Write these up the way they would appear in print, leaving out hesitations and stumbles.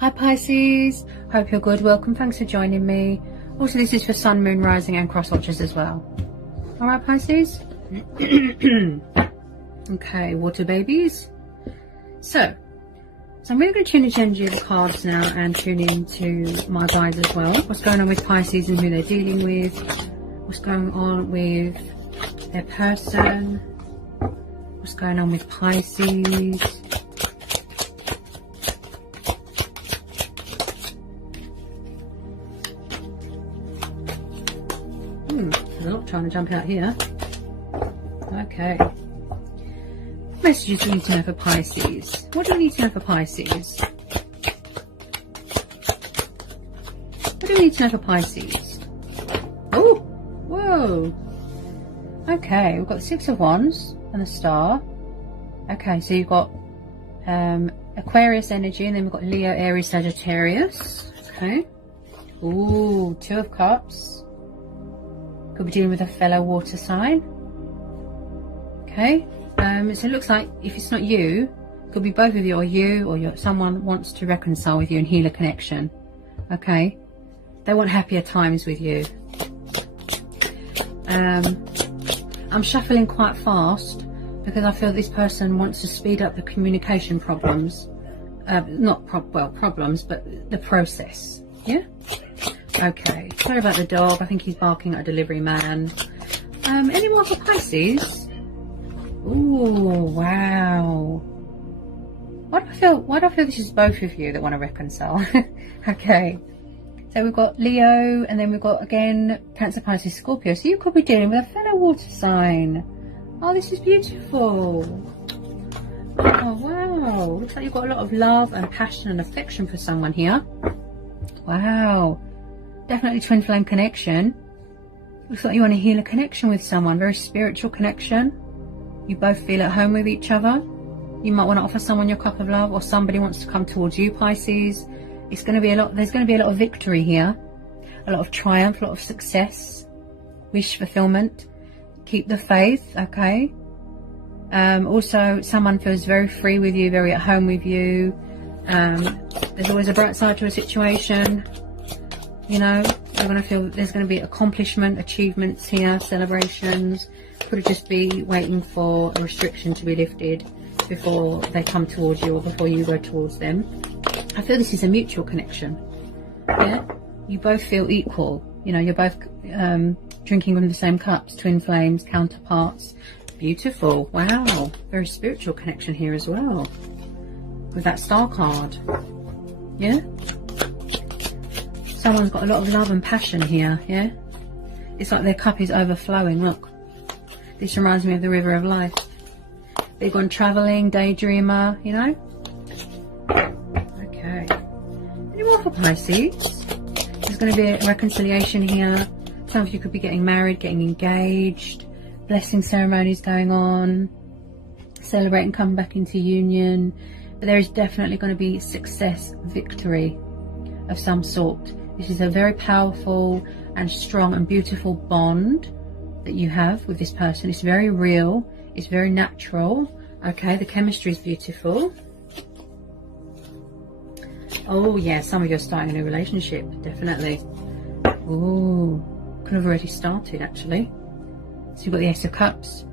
Hi Pisces, hope you're good. Welcome, thanks for joining me. Also, this is for Sun, Moon, Rising and Cross Watchers as well. Alright Pisces? Okay, water babies. So I'm really going to tune into the energy of the cards now and tune into my guides as well. What's going on with Pisces and who they're dealing with. What's going on with their person. What's going on with Pisces. There's a lot trying to jump out here. Okay. Messages you need to know for Pisces. What do you need to know for Pisces? What do you need to know for Pisces? Oh! Whoa! Okay, we've got the Six of Wands and the Star. Okay, so you've got Aquarius energy, and then we've got Leo, Aries, Sagittarius. Okay. Ooh, Two of Cups. Could be dealing with a fellow water sign. Okay. So it looks like if it's not you, it could be both of you, or someone wants to reconcile with you and heal a connection. Okay. They want happier times with you. I'm shuffling quite fast because I feel this person wants to speed up the communication problems. Problems, but the process. Yeah? Okay. Sorry about the dog. I think he's barking at a delivery man. Any more for Pisces? Ooh, wow. Why do I feel this is both of you that want to reconcile? Okay. So we've got Leo, and then we've got, again, Cancer, Pisces, Scorpio. So you could be dealing with a fellow water sign. Oh, this is beautiful. Oh, wow. Looks like you've got a lot of love and passion and affection for someone here. Wow. Definitely twin flame connection. Looks like you want to heal a connection with someone. Very spiritual connection. You both feel at home with each other. You might want to offer someone your cup of love, or somebody wants to come towards you, Pisces. It's going to be there's going to be a lot of victory here. A lot of triumph, a lot of success. Wish fulfillment. Keep the faith, okay? Also, someone feels very free with you, very at home with you. There's always a bright side to a situation. You know, you're going to feel there's going to be accomplishment, achievements here, celebrations. Could just be waiting for a restriction to be lifted before they come towards you or before you go towards them. I feel this is a mutual connection. Yeah, you both feel equal. You know, you're both drinking from the same cups, twin flames, counterparts. Beautiful. Wow, very spiritual connection here as well with that Star card. Yeah. Someone's got a lot of love and passion here, yeah? It's like their cup is overflowing, look. This reminds me of the river of life. Big on travelling, daydreamer, you know? Okay. Any more for Pisces? There's going to be a reconciliation here. Some of you could be getting married, getting engaged, blessing ceremonies going on, celebrating, coming back into union. But there is definitely going to be success, victory of some sort. This is a very powerful and strong and beautiful bond that you have with this person. It's very real. It's very natural. Okay, the chemistry is beautiful. Oh, yeah, some of you are starting a new relationship, definitely. Ooh, could have already started, actually. So you've got the Ace of Cups.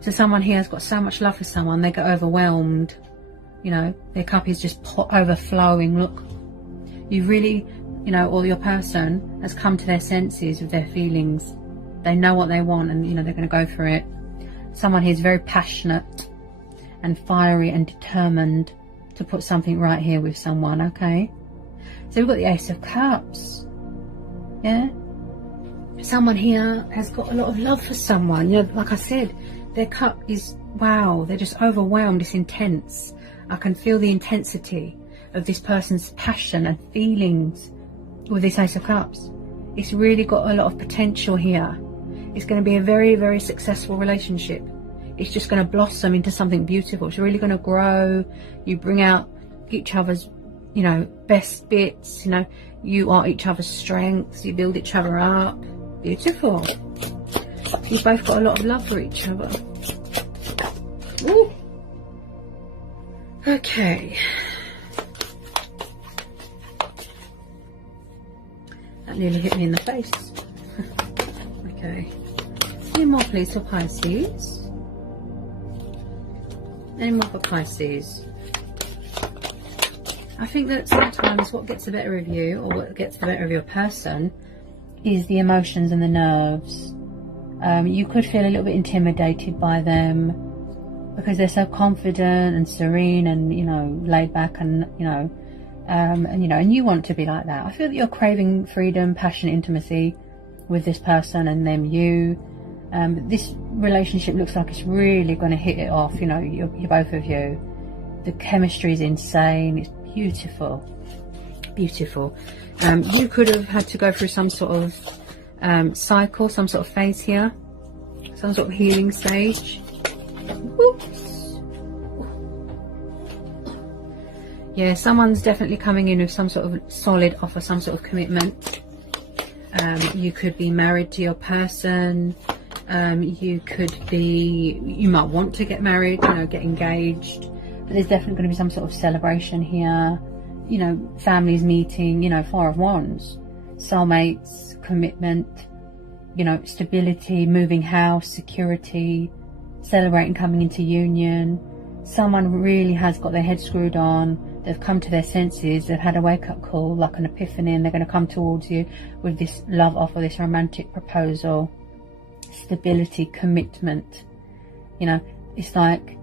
So someone here has got so much love for someone, they get overwhelmed. You know, their cup is just overflowing. Look, you really... You know, or your person has come to their senses with their feelings. They know what they want, and you know they're going to go for it. Someone here is very passionate and fiery and determined to put something right here with someone. Okay, so we've got the Ace of Cups. Yeah, someone here has got a lot of love for someone. You know, like I said, their cup is, wow, they're just overwhelmed. It's intense. I can feel the intensity of this person's passion and feelings with this Ace of Cups. It's really got a lot of potential here. It's going to be a very, very successful relationship. It's just going to blossom into something beautiful. It's really going to grow. You bring out each other's, you know, best bits. You know, you are each other's strengths. You build each other up. Beautiful. You've both got a lot of love for each other. Ooh. Okay. nearly hit me in the face. Okay. Any more please for Pisces? Any more for Pisces? I think that sometimes what gets the better of you, or what gets the better of your person, is the emotions and the nerves. You could feel a little bit intimidated by them because they're so confident and serene and, you know, laid back and, you know, and you want to be like that. I feel that you're craving freedom, passion, intimacy with this person and them you. This relationship looks like it's really going to hit it off, you know, you're both of you. The chemistry is insane. It's beautiful. Beautiful. You could have had to go through some sort of cycle, some sort of phase here, some sort of healing stage. Whoops. Yeah, someone's definitely coming in with some sort of solid offer, some sort of commitment. You could be married to your person. You might want to get married, you know, get engaged. But there's definitely going to be some sort of celebration here. You know, families meeting, you know, Four of Wands. Soulmates, commitment, you know, stability, moving house, security, celebrating coming into union. Someone really has got their head screwed on. They've come to their senses. They've had a wake-up call, like an epiphany, and they're going to come towards you with this love offer, this romantic proposal. Stability, commitment. You know, it's like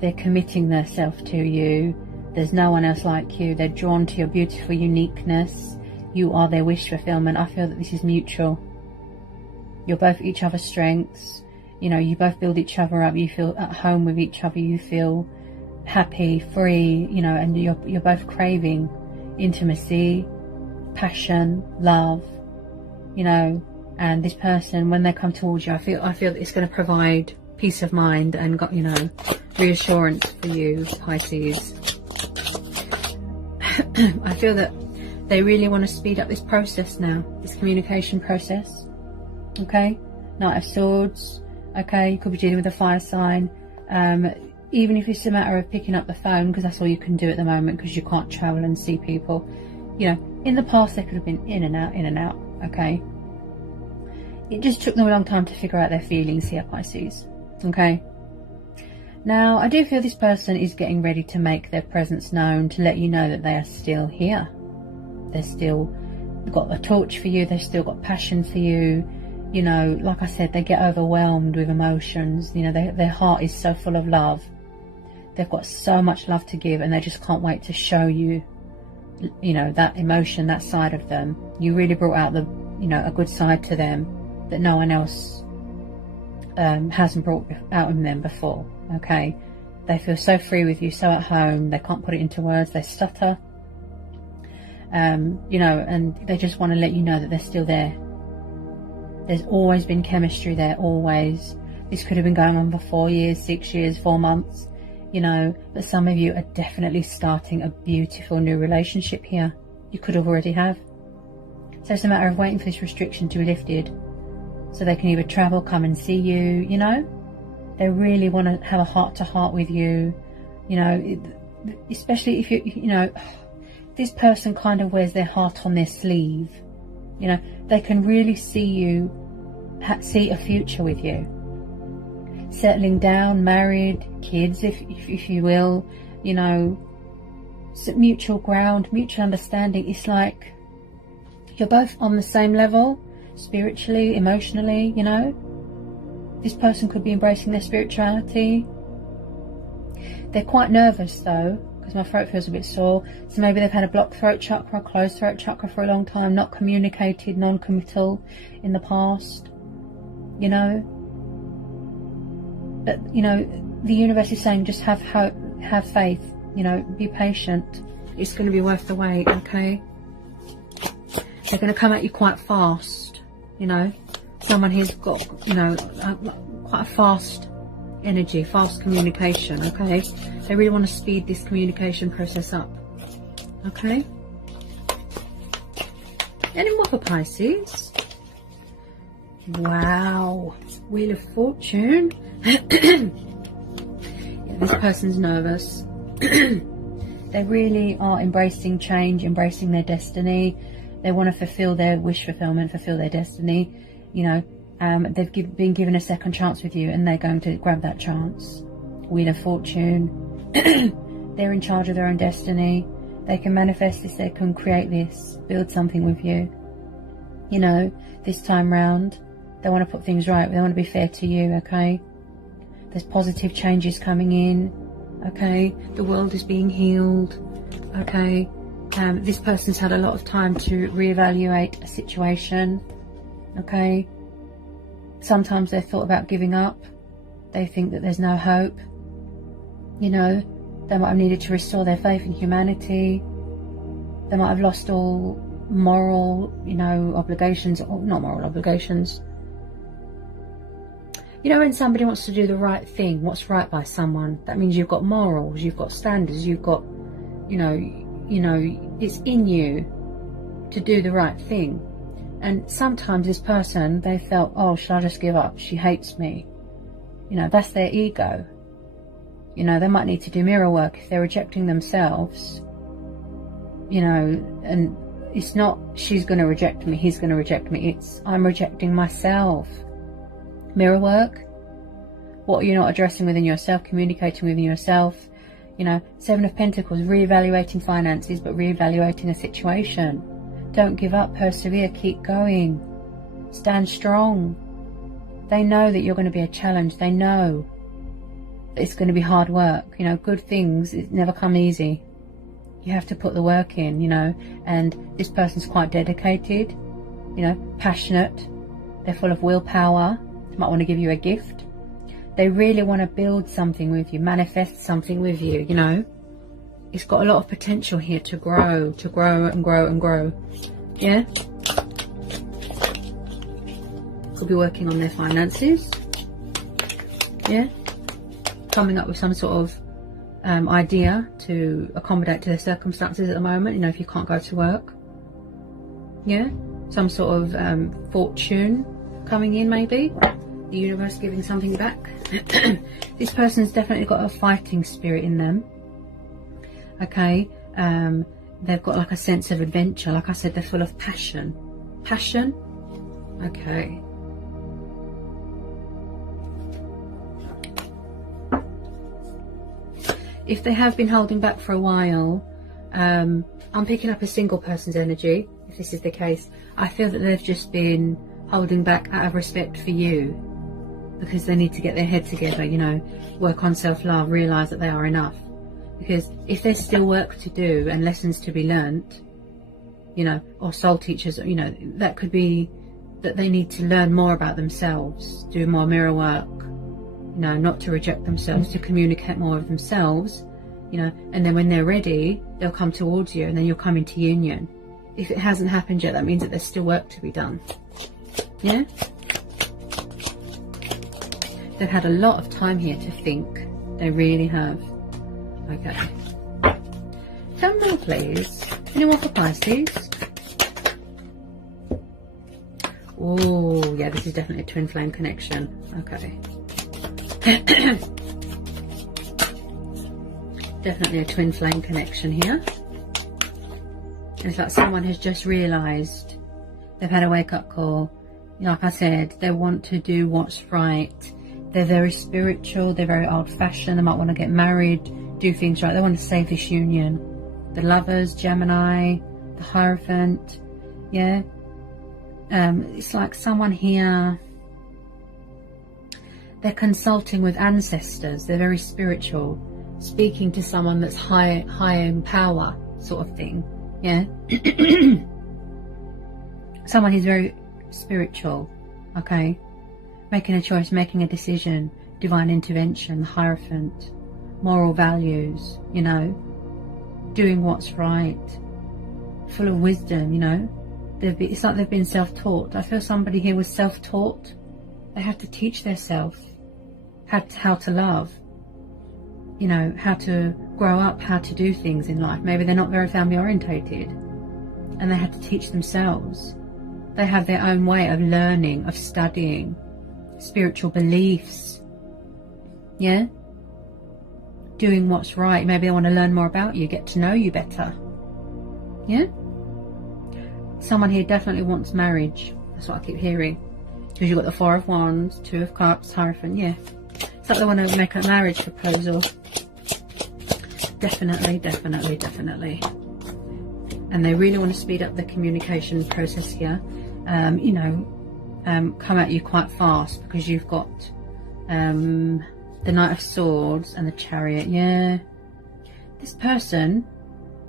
they're committing themselves to you. There's no one else like you. They're drawn to your beautiful uniqueness. You are their wish fulfillment. I feel that this is mutual. You're both each other's strengths. You know, you both build each other up. You feel at home with each other. You feel happy, free, you know, and you're both craving intimacy, passion, love, you know. And this person, when they come towards you, I feel that it's going to provide peace of mind and, you know, reassurance for you, Pisces. I feel that they really want to speed up this process now, this communication process. Okay, Knight of Swords. Okay, you could be dealing with a fire sign. Even if it's a matter of picking up the phone, because that's all you can do at the moment, because you can't travel and see people. You know, in the past they could have been in and out. Okay, it just took them a long time to figure out their feelings here, Pisces. Okay. Now, I do feel this person is getting ready to make their presence known, to let you know that they are still here. They're still got a torch for you. They've still got passion for you. You know, like I said, they get overwhelmed with emotions. You know, their heart is so full of love. They've got so much love to give, and they just can't wait to show you, you know, that emotion, that side of them. You really brought out the, you know, a good side to them that no one else hasn't brought out in them before. Okay, they feel so free with you, so at home. They can't put it into words. They stutter, you know, and they just want to let you know that they're still there. There's always been chemistry there, always. This could have been going on for 4 years, 6 years, 4 months, you know, but some of you are definitely starting a beautiful new relationship here. You could already have. So it's a matter of waiting for this restriction to be lifted, so they can either travel, come and see you, you know. They really want to have a heart-to-heart with you, you know, especially if you know, this person kind of wears their heart on their sleeve. You know, they can really see you, see a future with you. Settling down, married, kids, if you will, you know, mutual ground, mutual understanding. It's like you're both on the same level, spiritually, emotionally, you know. This person could be embracing their spirituality. They're quite nervous though, because my throat feels a bit sore. So maybe they've had a blocked throat chakra, closed throat chakra for a long time, not communicated, non-committal in the past, you know. But, you know, the universe is saying just have hope, have faith, you know, be patient. It's going to be worth the wait, okay? They're going to come at you quite fast, you know. Someone who's got, you know, quite a fast energy, fast communication, okay? They really want to speed this communication process up, okay? Any more for Pisces? Wow, Wheel of Fortune. Yeah, this person's nervous. They really are embracing change, embracing their destiny. They want to fulfill their wish fulfillment, fulfill their destiny. You know, they've been given a second chance with you, and they're going to grab that chance. Wheel of Fortune. They're in charge of their own destiny. They can manifest this, they can create this, build something with you. You know, this time round, they want to put things right. They want to be fair to you, okay? There's positive changes coming in, okay? The world is being healed, okay? This person's had a lot of time to reevaluate a situation, okay? Sometimes they've thought about giving up. They think that there's no hope. You know, they might have needed to restore their faith in humanity. They might have lost all moral, you know, obligations, or not moral obligations. You know, when somebody wants to do the right thing, what's right by someone, that means you've got morals, you've got standards, you've got, you know, it's in you to do the right thing. And sometimes this person, they felt, oh, should I just give up? She hates me. You know, that's their ego. You know, they might need to do mirror work if they're rejecting themselves. You know, and it's not she's going to reject me, he's going to reject me. It's I'm rejecting myself. Mirror work. What are you not addressing within yourself, communicating within yourself? You know, Seven of Pentacles, reevaluating finances, but reevaluating a situation. Don't give up, persevere, keep going. Stand strong. They know that you're going to be a challenge. They know that it's going to be hard work. You know, good things, it never come easy. You have to put the work in, you know, and this person's quite dedicated, you know, passionate. They're full of willpower. They might want to give you a gift. They really want to build something with you, manifest something with you, you know. It's got a lot of potential here to grow and grow and grow. Yeah? Could be working on their finances. Yeah? Coming up with some sort of idea to accommodate to their circumstances at the moment, you know, if you can't go to work. Yeah? Some sort of fortune coming in, maybe. The universe giving something back. This person's definitely got a fighting spirit in them. Okay, they've got like a sense of adventure. Like I said, they're full of passion. Passion? Okay. If they have been holding back for a while, I'm picking up a single person's energy. If this is the case, I feel that they've just been holding back out of respect for you, because they need to get their head together, you know, work on self-love, realise that they are enough. Because if there's still work to do and lessons to be learnt, you know, or soul teachers, you know, that could be that they need to learn more about themselves, do more mirror work, you know, not to reject themselves, to communicate more of themselves, you know, and then when they're ready, they'll come towards you and then you'll come into union. If it hasn't happened yet, that means that there's still work to be done. Yeah? They've had a lot of time here to think. They really have. Okay. Tell me more, please. Anyone for Pisces? Oh, yeah, this is definitely a twin flame connection. Okay. Definitely a twin flame connection here. It's like someone has just realised they've had a wake-up call. Like I said, they want to do what's right. They're very spiritual. They're very old-fashioned. They might want to get married, do things right. They want to save this union. The Lovers, Gemini, the Hierophant. Yeah. It's like someone here, they're consulting with ancestors. They're very spiritual, speaking to someone that's high in power, sort of thing. Yeah. Someone who's very spiritual. Okay. Making a choice, making a decision, divine intervention, Hierophant, moral values, you know, doing what's right, full of wisdom, you know. It's like they've been self-taught. I feel somebody here was self-taught. They have to teach themselves how to love, you know, how to grow up, how to do things in life. Maybe they're not very family orientated and they had to teach themselves. They have their own way of learning, of studying, spiritual beliefs. Yeah? Doing what's right. Maybe they want to learn more about you, get to know you better. Yeah? someone here definitely wants marriage. That's what I keep hearing. Because you've got the Four of Wands, Two of Cups, Hierophant, yeah. It's like they want to make a marriage proposal. Definitely, definitely, definitely. And they really want to speed up the communication process here. You know, come at you quite fast, because you've got the Knight of Swords and the Chariot. Yeah, this person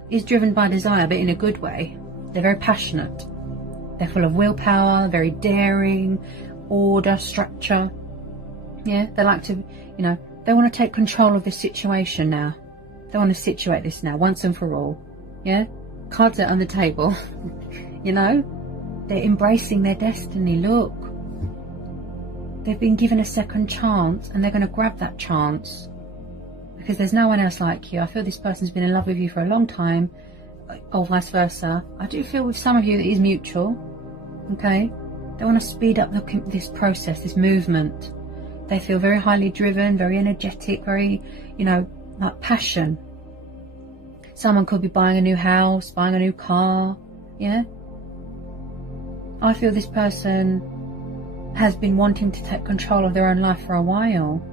is driven by desire, but in a good way. They're very passionate. They're full of willpower, very daring, order, structure. Yeah, they like to, you know, they want to take control of this situation now. They want to situate this now, once and for all. Yeah, cards are on the table. You know, they're embracing their destiny. Look, they've been given a second chance, and they're going to grab that chance, because there's no one else like you. I feel this person's been in love with you for a long time, or vice versa. I do feel with some of you that is mutual. Okay, they want to speed up this process, this movement. They feel very highly driven, very energetic, very, you know, like passion. Someone could be buying a new house, buying a new car. Yeah, I feel this person has been wanting to take control of their own life for a while.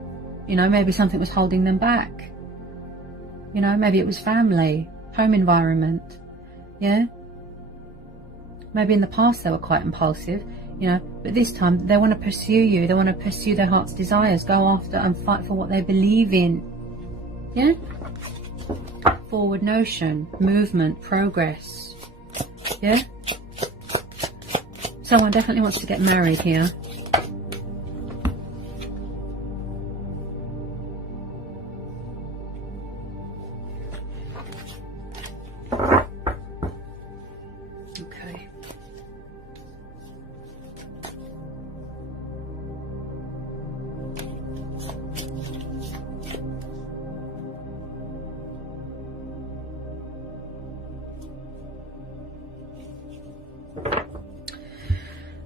You know, maybe something was holding them back. You know, maybe it was family, home environment. Yeah, maybe in the past they were quite impulsive, you know, but this time they want to pursue you. They want to pursue their heart's desires, go after and fight for what they believe in. Yeah, forward notion, movement, progress. Yeah, someone definitely wants to get married here.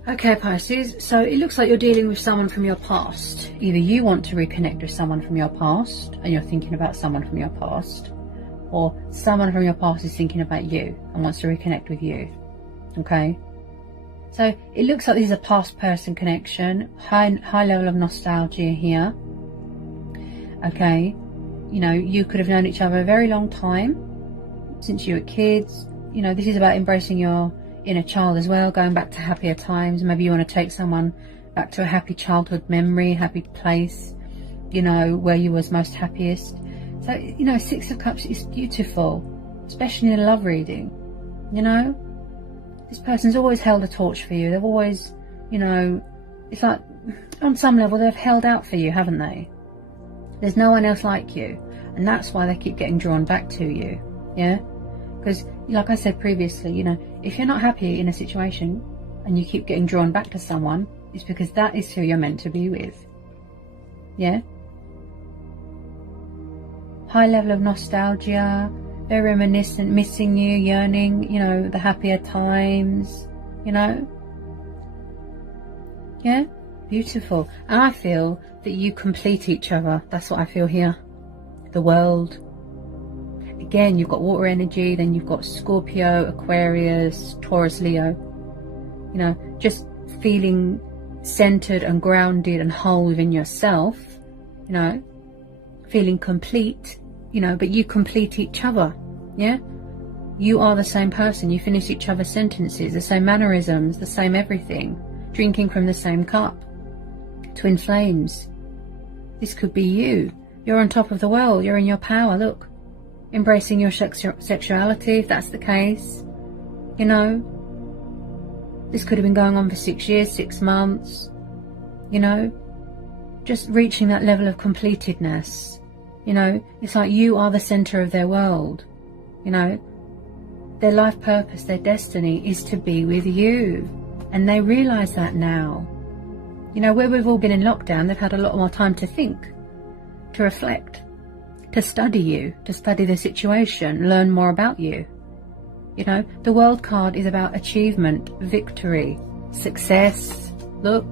Okay, Pisces, so it looks like you're dealing with someone from your past. Either you want to reconnect with someone from your past, and you're thinking about someone from your past, or someone from your past is thinking about you and wants to reconnect with you. Okay, so it looks like this is a past person connection, high level of nostalgia here. Okay, you know, you could have known each other a very long time, since you were kids. You know, this is about embracing your inner child as well, going back to happier times. Maybe you want to take someone back to a happy childhood memory, happy place, you know, where you was most happiest. So, you know, Six of Cups is beautiful, especially in a love reading. You know, this person's always held a torch for you. They've always, you know, it's like on some level they've held out for you, haven't they? There's no one else like you, and that's why they keep getting drawn back to you. Yeah, because like I said previously, you know, if you're not happy in a situation and you keep getting drawn back to someone, it's because that is who you're meant to be with. Yeah, high level of nostalgia, very reminiscent, missing you, yearning, you know, the happier times, you know. Yeah, beautiful. And I feel that you complete each other. That's what I feel here. The world. Again, you've got water energy, then you've got Scorpio, Aquarius, Taurus, Leo. You know, just feeling centered and grounded and whole within yourself, you know, feeling complete, you know, but you complete each other. Yeah, you are the same person. You finish each other's sentences, the same mannerisms, the same everything, drinking from the same cup. Twin flames. This could be you. You're on top of the world. You're in your power. Look, embracing your sexuality, if that's the case. You know, this could have been going on for 6 years, 6 months. You know, just reaching that level of completedness. You know, it's like you are the center of their world. You know, their life purpose, their destiny is to be with you. And they realize that now. You know, where we've all been in lockdown, they've had a lot more time to think, to reflect, to study you, to study the situation, learn more about you. You know, the World card is about achievement, victory, success, look,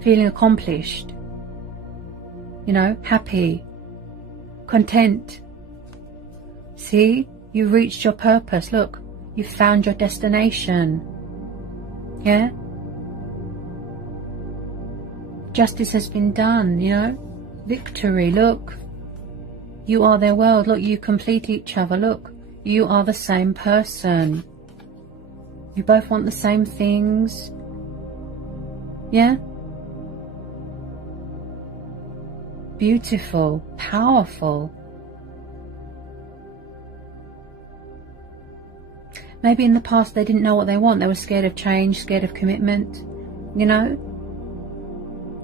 feeling accomplished, you know, happy, content. See, you've reached your purpose. Look, You found your destination. Yeah? Justice has been done, you know? Victory, look. You are their world. Look, you complete each other. Look, you are the same person. You both want the same things. Yeah? Beautiful, powerful. Maybe in the past they didn't know what they want. They were scared of change, scared of commitment, you know?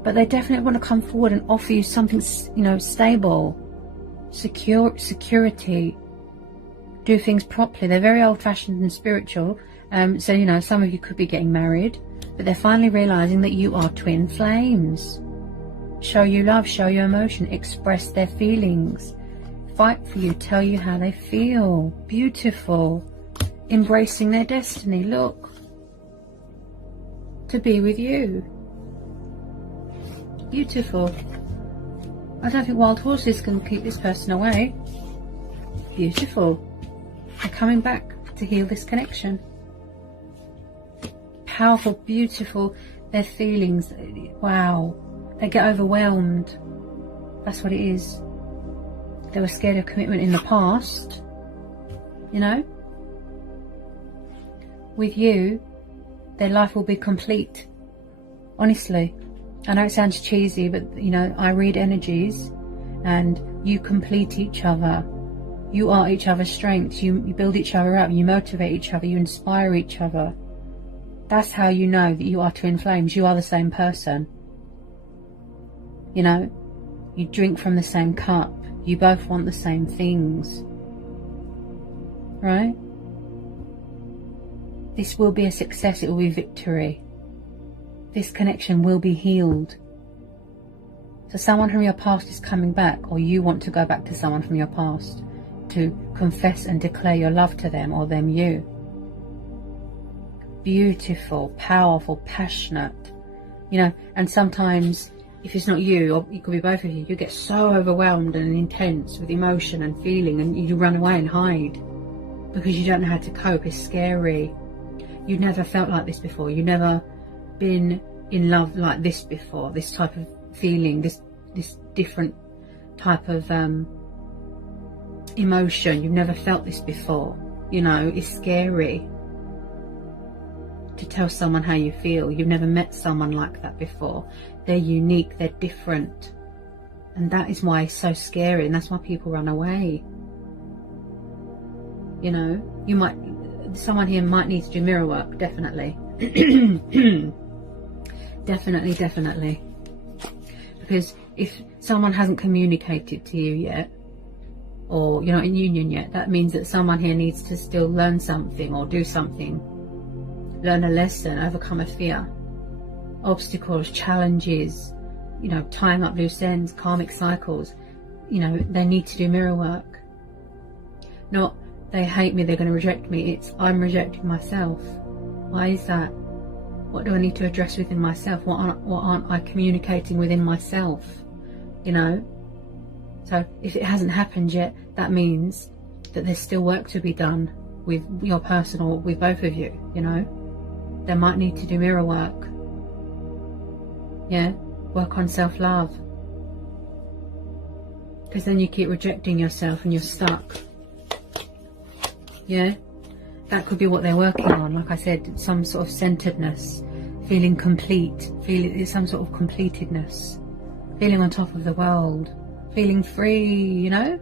But they definitely want to come forward and offer you something, you know, stable, security, do things properly. They're very old-fashioned and spiritual. So, you know, some of you could be getting married, but they're finally realizing that you are twin flames. Show you love, show you emotion, express their feelings, fight for you, tell you how they feel. Beautiful. Embracing their destiny, look, to be with you. Beautiful. I don't think wild horses can keep this person away. Beautiful. They're coming back to heal this connection. Powerful, beautiful, their feelings, wow, they get overwhelmed. That's what it is. They were scared of commitment in the past, you know. With you, their life will be complete. Honestly, I know it sounds cheesy, but you know, I read energies and you complete each other. You are each other's strengths. You build each other up. You motivate each other. You inspire each other. That's how you know that you are twin flames. You are the same person. You know, you drink from the same cup. You both want the same things. Right? This will be a success. It will be victory. This connection will be healed. So someone from your past is coming back, or you want to go back to someone from your past to confess and declare your love to them, or them you. Beautiful, powerful, passionate. You know, and sometimes if it's not you, or it could be both of you, you get so overwhelmed and intense with emotion and feeling, and you run away and hide because you don't know how to cope. It's scary. You've never felt like this before. You've never been in love like this before. This type of feeling, this different type of emotion. You've never felt this before. You know, it's scary to tell someone how you feel. You've never met someone like that before. They're unique, they're different, and that is why it's so scary, and that's why people run away. You know, someone here might need to do mirror work, definitely. definitely, because if someone hasn't communicated to you yet, or you're not in union yet, that means that someone here needs to still learn something or do something. Learn a lesson, overcome a fear, obstacles, challenges, you know, tying up loose ends, karmic cycles. You know, they need to do mirror work. Not, they hate me, they're going to reject me. It's, I'm rejecting myself. Why is that? What do I need to address within myself? What aren't I communicating within myself? You know? So if it hasn't happened yet, that means that there's still work to be done with your person, or with both of you, you know? They might need to do mirror work. Yeah, work on self-love. Because then you keep rejecting yourself and you're stuck. Yeah, that could be what they're working on. Like I said, some sort of centeredness, feeling complete, feeling some sort of completedness, feeling on top of the world, feeling free, you know?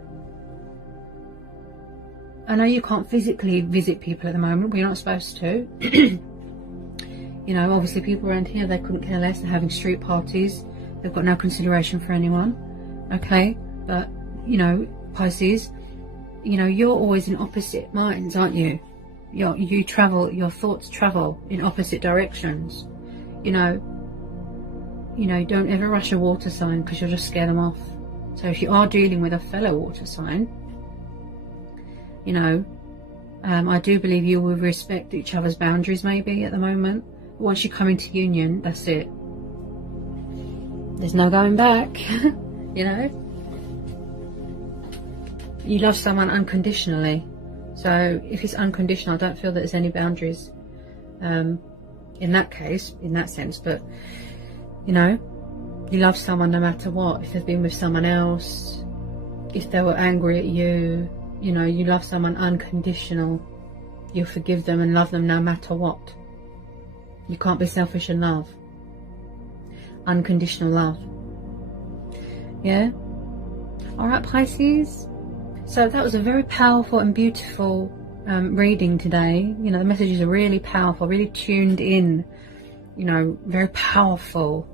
I know you can't physically visit people at the moment. We're not supposed to. You know, obviously people around here, they couldn't care less. They're having street parties. They've got no consideration for anyone. Okay? But, you know, Pisces, you know, you're always in opposite minds, aren't you? You travel, your thoughts travel in opposite directions. You know, don't ever rush a water sign, because you'll just scare them off. So if you are dealing with a fellow water sign, you know, I do believe you will respect each other's boundaries maybe at the moment. Once you come into union, that's it. There's no going back. You know, you love someone unconditionally. So if it's unconditional, I don't feel that there's any boundaries in that case, in that sense. But, you know, you love someone no matter what. If they've been with someone else, if they were angry at you, you know, you love someone unconditional. You'll forgive them and love them no matter what. You can't be selfish in love. Unconditional love. Yeah? Alright, Pisces. So that was a very powerful and beautiful reading today. You know, the messages are really powerful, really tuned in. You know, very powerful.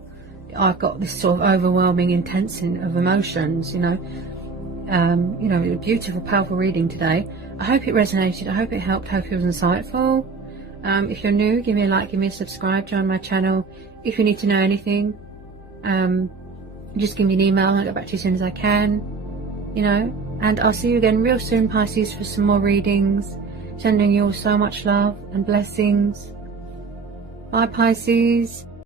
I've got this sort of overwhelming intensity of emotions, you know. You know, a beautiful, powerful reading today. I hope it resonated. I hope it helped. I hope it was insightful. If you're new, give me a like, give me a subscribe, join my channel. If you need to know anything, just give me an email and I'll get back to you as soon as I can. You know, and I'll see you again real soon, Pisces, for some more readings. Sending you all so much love and blessings. Bye, Pisces.